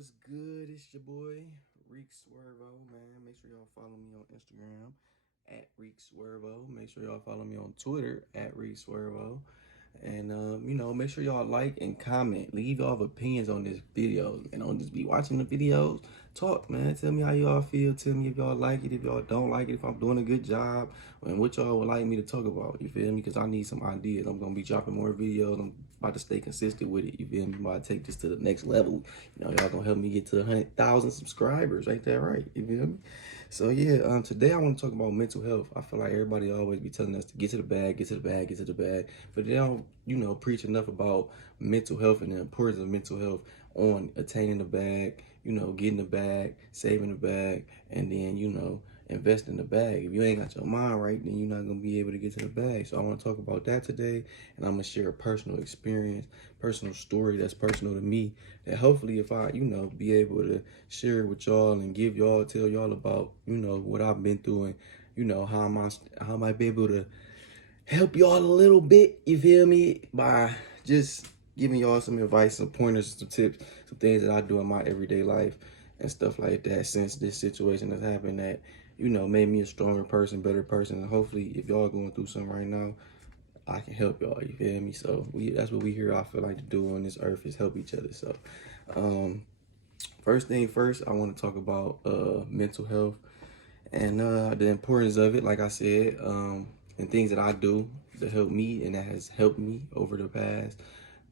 What's good? It's your boy Reek Swervo, man. Make sure y'all follow me on Instagram at Reek Swervo. Make sure y'all follow me on Twitter at Reek Swervo. And make sure y'all like and comment. Leave y'all opinions on this video. And don't just be watching the videos. Talk, man. Tell me how y'all feel. Tell me if y'all like it, if y'all don't like it, if I'm doing a good job, and what y'all would like me to talk about. You feel me? Because I need some ideas. I'm gonna be dropping more videos. I'm about to stay consistent with it. You feel me? I'm about to take this to the next level. Y'all gonna help me get to 100,000 subscribers. Ain't that right? You feel me? So yeah, today I want to talk about mental health. I feel like everybody always be telling us to get to the bag, get to the bag, get to the bag, but they don't, preach enough about mental health and the importance of mental health on attaining the bag, getting the bag, saving the bag, and then, invest in the bag. If you ain't got your mind right, then you're not gonna be able to get to the bag. So I want to talk about that today, and I'm gonna share a personal experience, personal story that's personal to me, that hopefully if I, be able to share it with y'all and tell y'all about, what I've been through, and how I might be able to help y'all a little bit, you feel me, by just giving y'all some advice, some pointers, some tips, some things that I do in my everyday life and stuff like that since this situation has happened that, made me a stronger person, better person. And hopefully if y'all going through something right now, I can help y'all, you feel me? So that's what we here, I feel like, to do on this earth, is help each other. So first thing first, I want to talk about mental health and the importance of it, like I said, and things that I do to help me and that has helped me over the past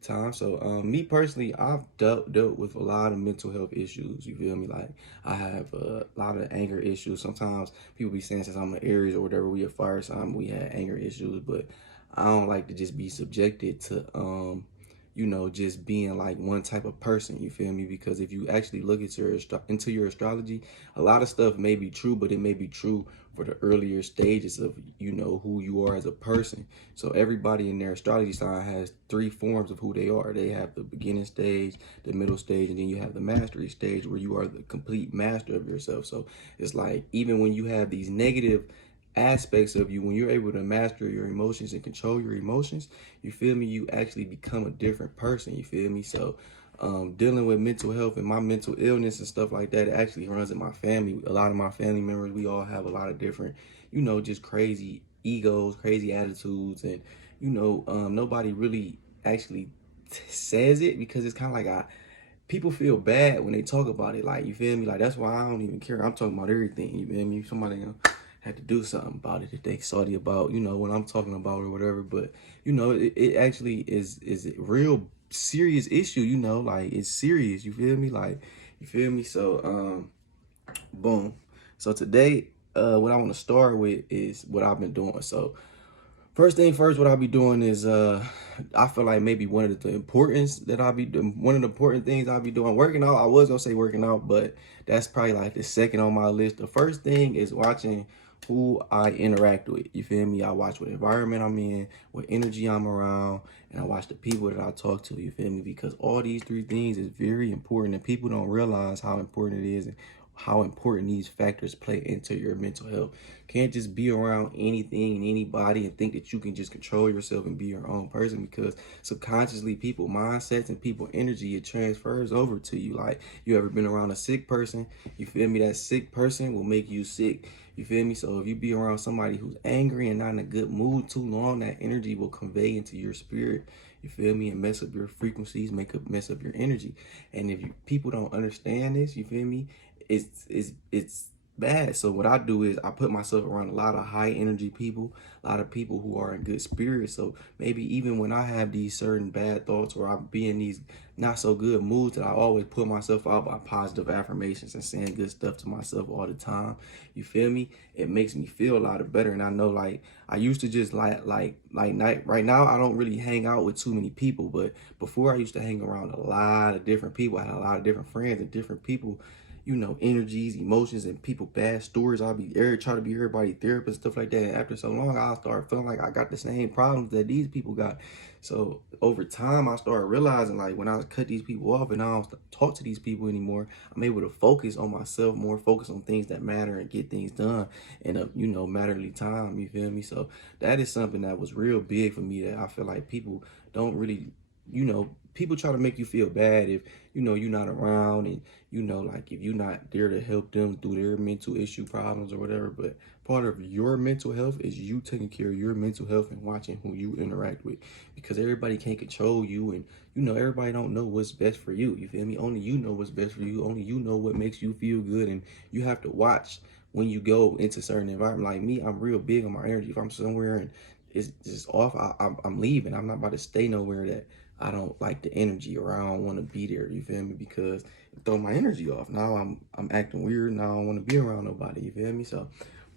time. So me personally, I've dealt with a lot of mental health issues. You feel me? Like, I have a lot of anger issues. Sometimes people be saying, since I'm an Aries or whatever, we a fire sign, we had anger issues, but I don't like to just be subjected to just being like one type of person. You feel me? Because if you actually look at into your astrology, a lot of stuff may be true, but it may be true for the earlier stages of who you are as a person. So everybody in their astrology sign has three forms of who they are. They have the beginning stage, the middle stage, and then you have the mastery stage, where you are the complete master of yourself. So it's like, even when you have these negative aspects of you, when you're able to master your emotions and control your emotions, you feel me, you actually become a different person. You feel me? So dealing with mental health and my mental illness and stuff like that, it actually runs in my family. A lot of my family members, we all have a lot of different, just crazy egos, crazy attitudes, and nobody really actually says it, because it's kind of like, people feel bad when they talk about it. Like, you feel me? Like, that's why I don't even care. I'm talking about everything. You feel me? Somebody had to do something about it if they salty about, what I'm talking about or whatever. But, it actually is a real serious issue, like, it's serious. You feel me? Like, you feel me? So, boom. So today, what I want to start with is what I've been doing. So, first thing first, what I'll be doing is, I feel like maybe one of the importance that I'll be doing, one of the important things I'll be doing, working out. I was gonna say working out, but that's probably like the second on my list. The first thing is watching who I interact with. You feel me? I watch what environment I'm in, what energy I'm around, and I watch the people that I talk to. You feel me? Because all these three things is very important, and people don't realize how important it is and how important these factors play into your mental health. Can't just be around anything and anybody and think that you can just control yourself and be your own person, because subconsciously, people mindsets and people energy, it transfers over to you. Like, you ever been around a sick person? You feel me? That sick person will make you sick. You feel me? So if you be around somebody who's angry and not in a good mood too long, that energy will convey into your spirit. You feel me? And mess up your frequencies, mess up your energy. And if people don't understand this, you feel me, it's bad. So what I do is I put myself around a lot of high energy people, a lot of people who are in good spirits. So maybe even when I have these certain bad thoughts, or I be in these not so good moods, that I always put myself out by positive affirmations and saying good stuff to myself all the time. You feel me? It makes me feel a lot better. And I know, like, I used to just right now I don't really hang out with too many people, but before I used to hang around a lot of different people. I had a lot of different friends and different people, energies, emotions, and people bad stories. I'll be try to be everybody therapist, stuff like that. And after so long, I'll start feeling like I got the same problems that these people got. So over time, I started realizing, like, when I cut these people off and I don't talk to these people anymore, I'm able to focus on myself more, focus on things that matter, and get things done in a matterly time. You feel me? So that is something that was real big for me, that I feel like people don't really you know, people try to make you feel bad if, you know, you're not around, and, you know, like if you're not there to help them through their mental issue problems or whatever. But part of your mental health is you taking care of your mental health and watching who you interact with, because everybody can't control you, and, you know, everybody don't know what's best for you. You feel me? Only you know what's best for you. Only you know what makes you feel good, and you have to watch when you go into certain environment. Like me, I'm real big on my energy. If I'm somewhere and it's just off, I'm leaving. I'm not about to stay nowhere that I don't like the energy, or I don't want to be there. You feel me? Because it throw my energy off. Now I'm acting weird. Now I don't want to be around nobody. You feel me? So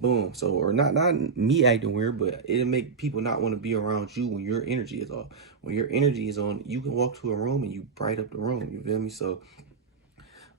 boom. So, or not me acting weird, but it'll make people not want to be around you when your energy is off. When your energy is on, you can walk to a room and you bright up the room. You feel me? So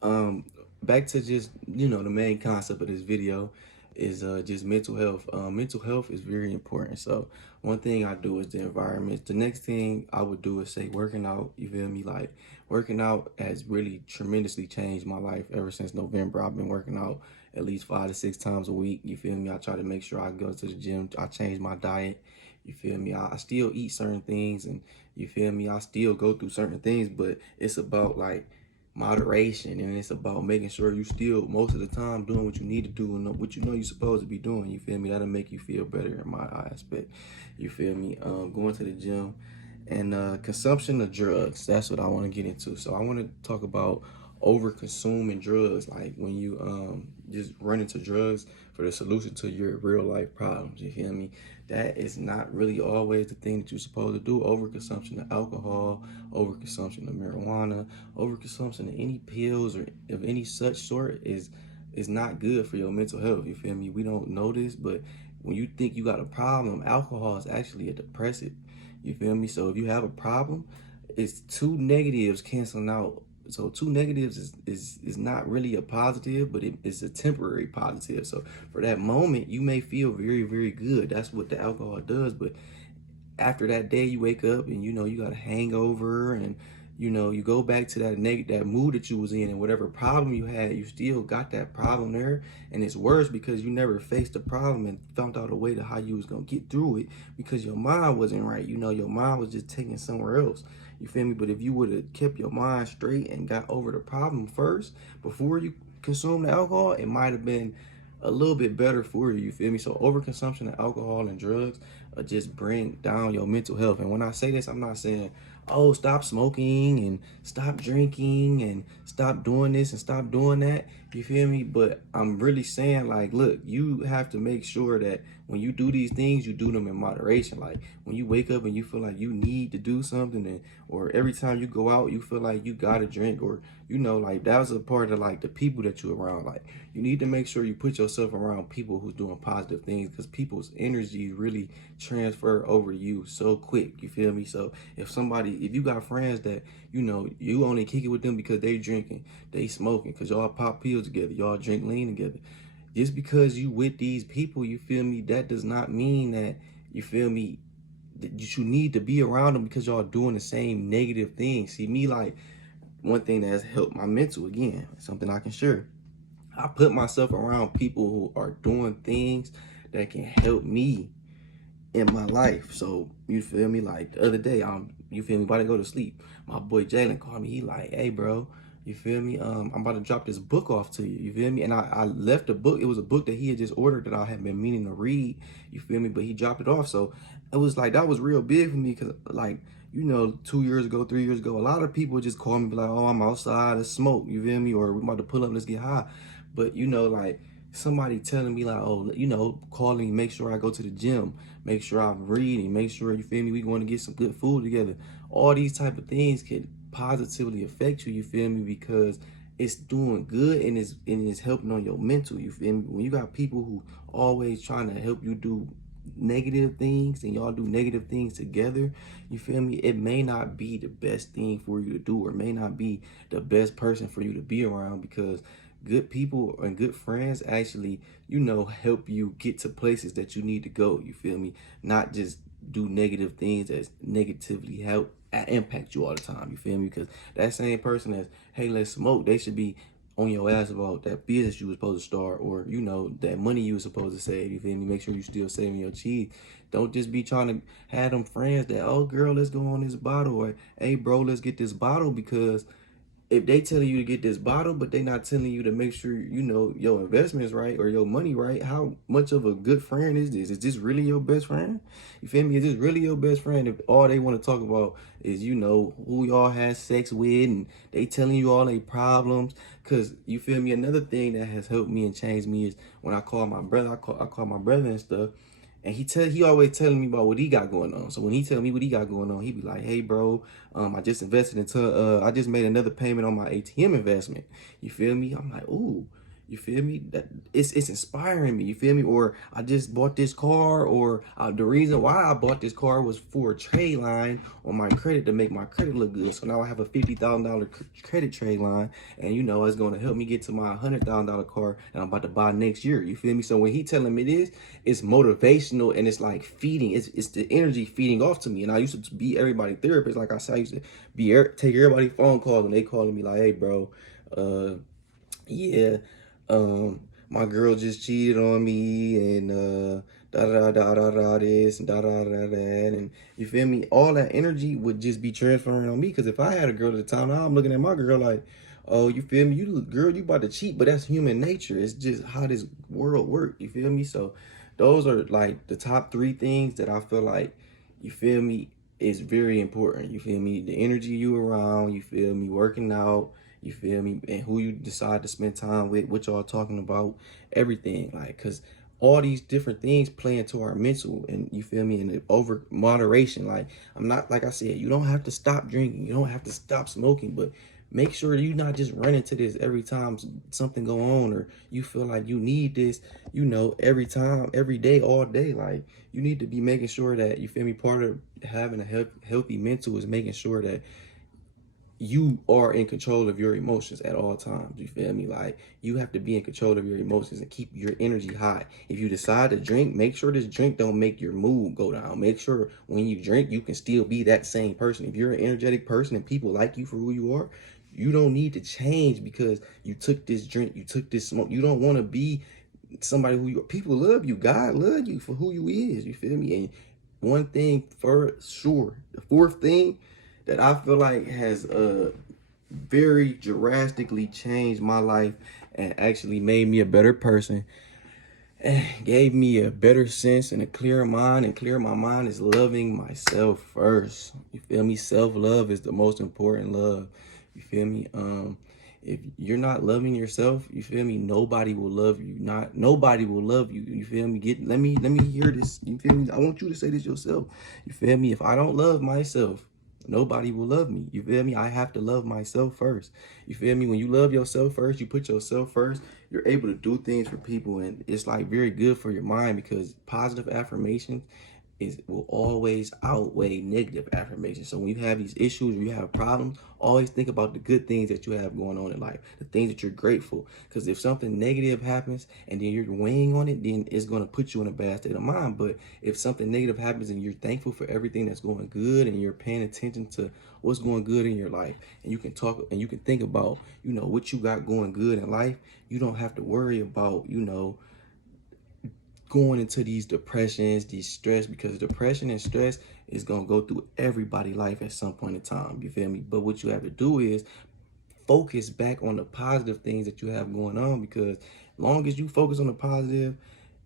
um back to just, you know, the main concept of this video is just mental health. Mental health is very important. So one thing I do is the environment. The next thing I would do is say working out. You feel me? Like working out has really tremendously changed my life ever since November. I've been working out at least 5 to 6 times a week. You feel me? I try to make sure I go to the gym. I change my diet. You feel me? I still eat certain things, and you feel me? I still go through certain things, but it's about like moderation, and it's about making sure you still most of the time doing what you need to do and what you know you're supposed to be doing. You feel me? That'll make you feel better in my aspect. You feel me? Going to the gym and consumption of drugs. That's what I want to get into. So I want to talk about over consuming drugs, like when you just run into drugs for the solution to your real life problems. You feel me? That is not really always the thing that you're supposed to do. Overconsumption of alcohol, overconsumption of marijuana, overconsumption of any pills or of any such sort is not good for your mental health. You feel me? We don't know this, but when you think you got a problem, alcohol is actually a depressant. You feel me? So if you have a problem, it's two negatives canceling out. So two negatives is not really a positive, but it's a temporary positive. So for that moment, you may feel very, very good. That's what the alcohol does. But after that day, you wake up and, you know, you got a hangover, and, you know, you go back to that mood that you was in, and whatever problem you had, you still got that problem there. And it's worse because you never faced the problem and found out a way to how you was gonna get through it, because your mind wasn't right. You know, your mind was just taken somewhere else. You feel me? But if you would have kept your mind straight and got over the problem first before you consume the alcohol, it might have been a little bit better for you. You feel me? So overconsumption of alcohol and drugs just bring down your mental health. And when I say this, I'm not saying, oh, stop smoking and stop drinking and stop doing this and stop doing that. You feel me? But I'm really saying, like, look, you have to make sure that when you do these things, you do them in moderation. Like when you wake up and you feel like you need to do something, and or every time you go out, you feel like you gotta drink, or, you know, like that was a part of like the people that you're around. Like you need to make sure you put yourself around people who's doing positive things, because people's energy really transfer over you so quick. You feel me? So if you got friends that, you know, you only kick it with them because they drinking, they smoking, because y'all pop pills together, y'all drink lean together, just because you with these people, you feel me, that does not mean that, you feel me, that you need to be around them because y'all doing the same negative things. See, me, like, one thing that has helped my mental, again, something I can share, I put myself around people who are doing things that can help me in my life. So you feel me? Like the other day, you feel me, about to go to sleep. My boy Jalen called me. He like, hey bro, you feel me? I'm about to drop this book off to you. You feel me? And I left the book. It was a book that he had just ordered that I had been meaning to read. You feel me? But he dropped it off. So it was like, that was real big for me, because like, you know, 2 years ago, 3 years ago, a lot of people just call me, be like, oh, I'm outside to smoke. You feel me? Or we about to pull up, let's get high. But, you know, like, somebody telling me like, oh, you know, calling, make sure I go to the gym, make sure I'm reading, make sure, you feel me, we going to get some good food together. All these type of things can positively affect you, you feel me, because it's doing good, and it's helping on your mental. You feel me? When you got people who always trying to help you do negative things, and y'all do negative things together, you feel me, it may not be the best thing for you to do, or may not be the best person for you to be around, because good people and good friends actually, you know, help you get to places that you need to go. You feel me? Not just do negative things that negatively help impact you all the time. You feel me? Because that same person that's, hey, let's smoke, they should be on your ass about that business you was supposed to start, or you know, that money you was supposed to save. You feel me? Make sure you still saving your cheese. Don't just be trying to have them friends that, oh girl, let's go on this bottle, or hey bro, let's get this bottle, because if they telling you to get this bottle, but they not telling you to make sure you know your investments right or your money right, how much of a good friend is this? Is this really your best friend? You feel me? Is this really your best friend if all they want to talk about is, you know, who y'all had sex with, and they telling you all their problems? Cause you feel me? Another thing that has helped me and changed me is when I call my brother, I call my brother and stuff. And he always telling me about what he got going on. So when he tell me what he got going on, he be like, hey bro, I just invested into I just made another payment on my ATM investment. You feel me? I'm like, ooh, you feel me? That it's inspiring me. You feel me? Or I just bought this car, or the reason why I bought this car was for a trade line on my credit to make my credit look good. So now I have a $50,000 credit trade line, and you know it's gonna help me get to my $100,000 car that I'm about to buy next year. You feel me? So when he telling me this, it's motivational, and it's like feeding. It's the energy feeding off to me. And I used to be everybody's therapist. Like I said, I used to be take everybody's phone calls when they calling me like, hey bro, yeah, my girl just cheated on me, and da da da da da this and da da da that, and you feel me? All that energy would just be transferring on me. Because if I had a girl at the time, now I'm looking at my girl like, oh, you feel me? You girl, you about to cheat, but that's human nature. It's just how this world works. You feel me? So those are like the top three things that I feel like, you feel me, is very important. You feel me? The energy you around, you feel me, working out, you feel me, and who you decide to spend time with, what y'all talking about, everything. Like, cause all these different things play into our mental, and you feel me, and the over moderation. Like, I'm not, like I said, you don't have to stop drinking, you don't have to stop smoking, but make sure you not just run into this every time something go on, or you feel like you need this, you know, every time, every day, all day. Like, you need to be making sure that, you feel me, part of having a healthy mental is making sure that you are in control of your emotions at all times. You feel me? Like, you have to be in control of your emotions and keep your energy high. If you decide to drink, make sure this drink don't make your mood go down. Make sure when you drink, you can still be that same person. If you're an energetic person and people like you for who you are, you don't need to change because you took this drink, you took this smoke. You don't want to be somebody who you are. People love you. God love you for who you is. You feel me? And one thing for sure, the fourth thing that I feel like has very drastically changed my life and actually made me a better person and gave me a better sense and a clearer mind and clear my mind is loving myself first. You feel me? Self-love is the most important love. You feel me? If you're not loving yourself, you feel me, nobody will love you. Nobody will love you. You feel me? Let me hear this. You feel me? I want you to say this yourself. You feel me? If I don't love myself, nobody will love me. You feel me? I have to love myself first. You feel me? When you love yourself first, you put yourself first, you're able to do things for people, and it's like very good for your mind, because positive affirmations will always outweigh negative affirmations. So when you have these issues, when you have problems, always think about the good things that you have going on in life, the things that you're grateful. Because if something negative happens and then you're weighing on it, then it's going to put you in a bad state of mind. But if something negative happens and you're thankful for everything that's going good, and you're paying attention to what's going good in your life, and you can talk and you can think about, you know, what you got going good in life, you don't have to worry about, you know, going into these depressions, these stress, because depression and stress is going to go through everybody's life at some point in time. You feel me? But what you have to do is focus back on the positive things that you have going on, because long as you focus on the positive,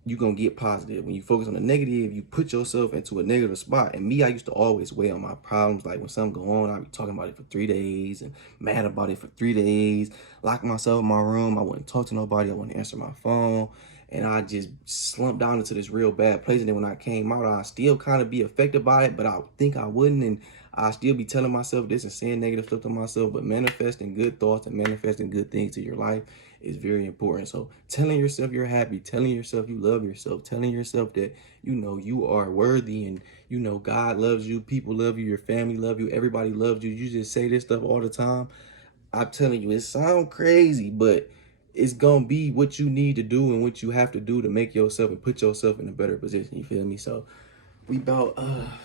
you're going to get positive. When you focus on the negative, you put yourself into a negative spot. And me, I used to always weigh on my problems. Like when something go on, I'd be talking about it for 3 days and mad about it for 3 days, lock myself in my room. I wouldn't talk to nobody. I wouldn't answer my phone. And I just slumped down into this real bad place. And then when I came out, I still kind of be affected by it, but I think I wouldn't. And I still be telling myself this and saying negative stuff to myself. But manifesting good thoughts and manifesting good things to your life is very important. So telling yourself you're happy, telling yourself you love yourself, telling yourself that, you know, you are worthy, and, you know, God loves you, people love you, your family love you, everybody loves you. You just say this stuff all the time. I'm telling you, it sounds crazy, but it's gonna be what you need to do and what you have to do to make yourself and put yourself in a better position. You feel me? So we about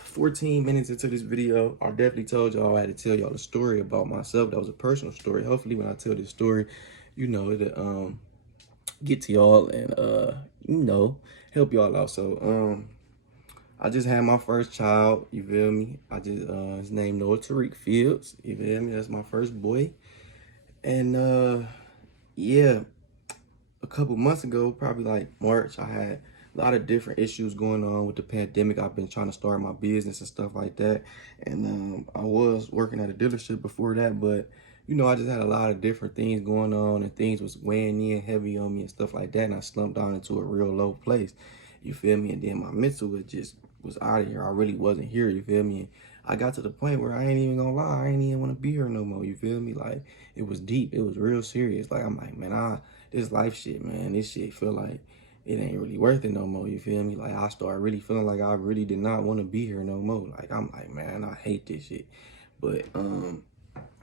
14 minutes into this video. I definitely told y'all I had to tell y'all a story about myself. That was a personal story. Hopefully when I tell this story, to get to y'all and help y'all out. So I just had my first child, you feel me? I just his name Noah Tariq Fields, you feel me? That's my first boy. And yeah, a couple months ago, probably like March, I had a lot of different issues going on with the pandemic. I've been trying to start my business and stuff like that. And I was working at a dealership before that, but I just had a lot of different things going on and things was weighing in heavy on me and stuff like that. And I slumped down into a real low place. You feel me? And then my mental was out of here. I really wasn't here. You feel me? And I got to the point where I ain't even gonna lie. I ain't even want to be here no more. You feel me? Like, it was deep. It was real serious. Like, I'm like, man, this life shit, man, this shit feel like it ain't really worth it no more, you feel me? Like, I started really feeling like I really did not want to be here no more. Like, I'm like, man, I hate this shit. But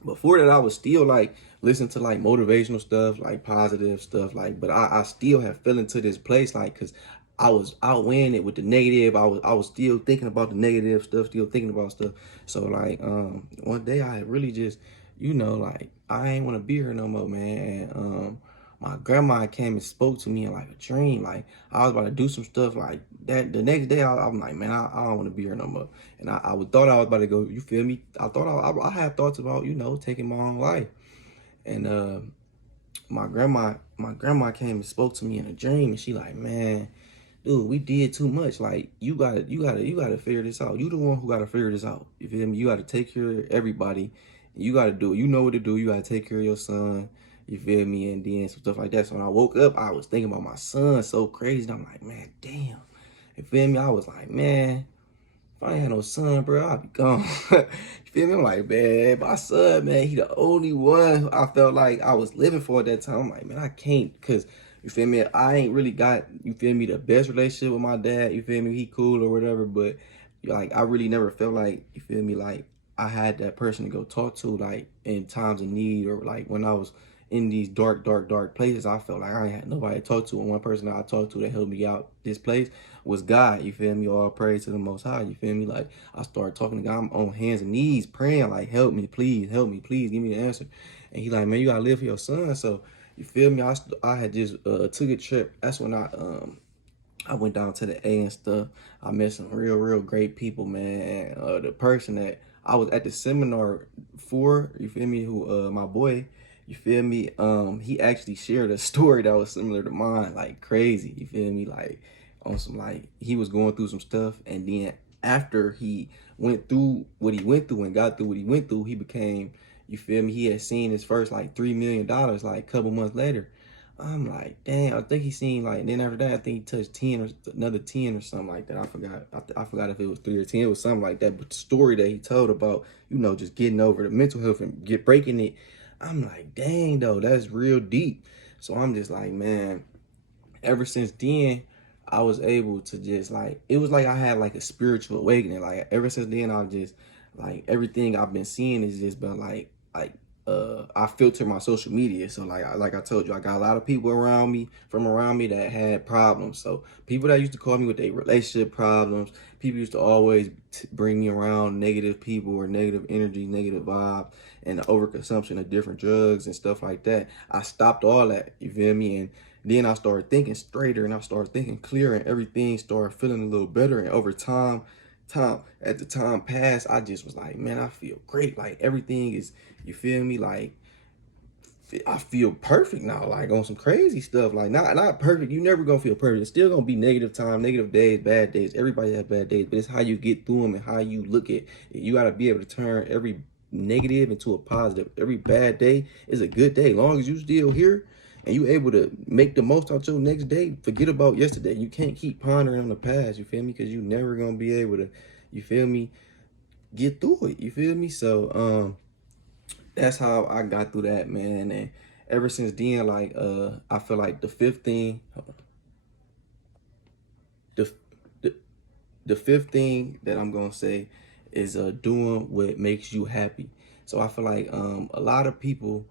before that, I was still like listening to like motivational stuff, like positive stuff, like, but I still have fell into this place, like, cause I was outweighing it with the negative. I was still thinking about the negative stuff, still thinking about stuff. So like one day I really just, like, I ain't want to be here no more, man. And my grandma came and spoke to me in like a dream. Like, I was about to do some stuff like that. The next day, I'm like, man, I don't want to be here no more. And thought I was about to go. You feel me? I thought I had thoughts about taking my own life. And my grandma came and spoke to me in a dream, and she like, man, dude, we did too much. Like, you gotta figure this out. You the one who gotta figure this out. You feel me? You gotta take care of everybody. You gotta do it. You know what to do. You gotta take care of your son. You feel me? And then some stuff like that. So when I woke up, I was thinking about my son so crazy. And I'm like, man, damn. You feel me? I was like, man, if I ain't had no son, bro, I'd be gone. You feel me? I'm like, man, my son, man, he the only one I felt like I was living for at that time. I'm like, man, I can't, because, you feel me, I ain't really got, you feel me, the best relationship with my dad. You feel me? He cool or whatever, but like, I really never felt like, you feel me, like I had that person to go talk to, like in times of need, or like when I was in these dark, dark, dark places. I felt like I ain't had nobody to talk to. And one person that I talked to that helped me out this place was God. You feel me? All praise to the Most High. You feel me? Like, I started talking to God. I'm on hands and knees praying, like, help me, please, give me the answer. And he like, man, you gotta live for your son. So, you feel me? I had just took a trip. That's when I went down to the A and stuff. I met some real, real great people, man. The person that I was at the seminar for, you feel me, who my boy, you feel me, he actually shared a story that was similar to mine, like crazy, you feel me, like on some, like, he was going through some stuff, and then after he went through what he went through and got through what he went through, he became, you feel me, he had seen his first like $3 million like a couple months later. I'm like, damn, I think he seen, like, then after that, I think he touched 10 or another 10 or something like that. I forgot. I forgot if it was 3 or 10. It was something like that. But the story that he told about, just getting over the mental health and breaking it, I'm like, dang, though, that's real deep. So I'm just like, man, ever since then, I was able to just, like, it was like I had like a spiritual awakening. Like, ever since then, I've just, like, everything I've been seeing is just been like I filter my social media. So like I told you, I got a lot of people around me that had problems. So people that used to call me with their relationship problems, people used to always bring me around negative people or negative energy, negative vibe, and the overconsumption of different drugs and stuff like that. I stopped all that, you feel me? And then I started thinking straighter, and I started thinking clearer, and everything started feeling a little better. And over time at the time passed, I just was like, man, I feel great. Like, everything is, you feel me, like, I feel perfect now, like on some crazy stuff. Like, not perfect. You never gonna feel perfect. It's still gonna be negative time, negative days, bad days. Everybody has bad days, but it's how you get through them and how you look at it. You gotta be able to turn every negative into a positive. Every bad day is a good day. As long as you still here and you able to make the most out your next day, forget about yesterday. You can't keep pondering on the past, you feel me? Because you never gonna be able to, you feel me, get through it. You feel me? So that's how I got through that, man. And ever since then, like, I feel like the fifth thing, the, the, the fifth thing that I'm gonna say is doing what makes you happy. So I feel like a lot of people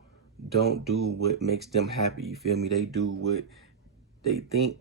don't do what makes them happy. You feel me? They do what they think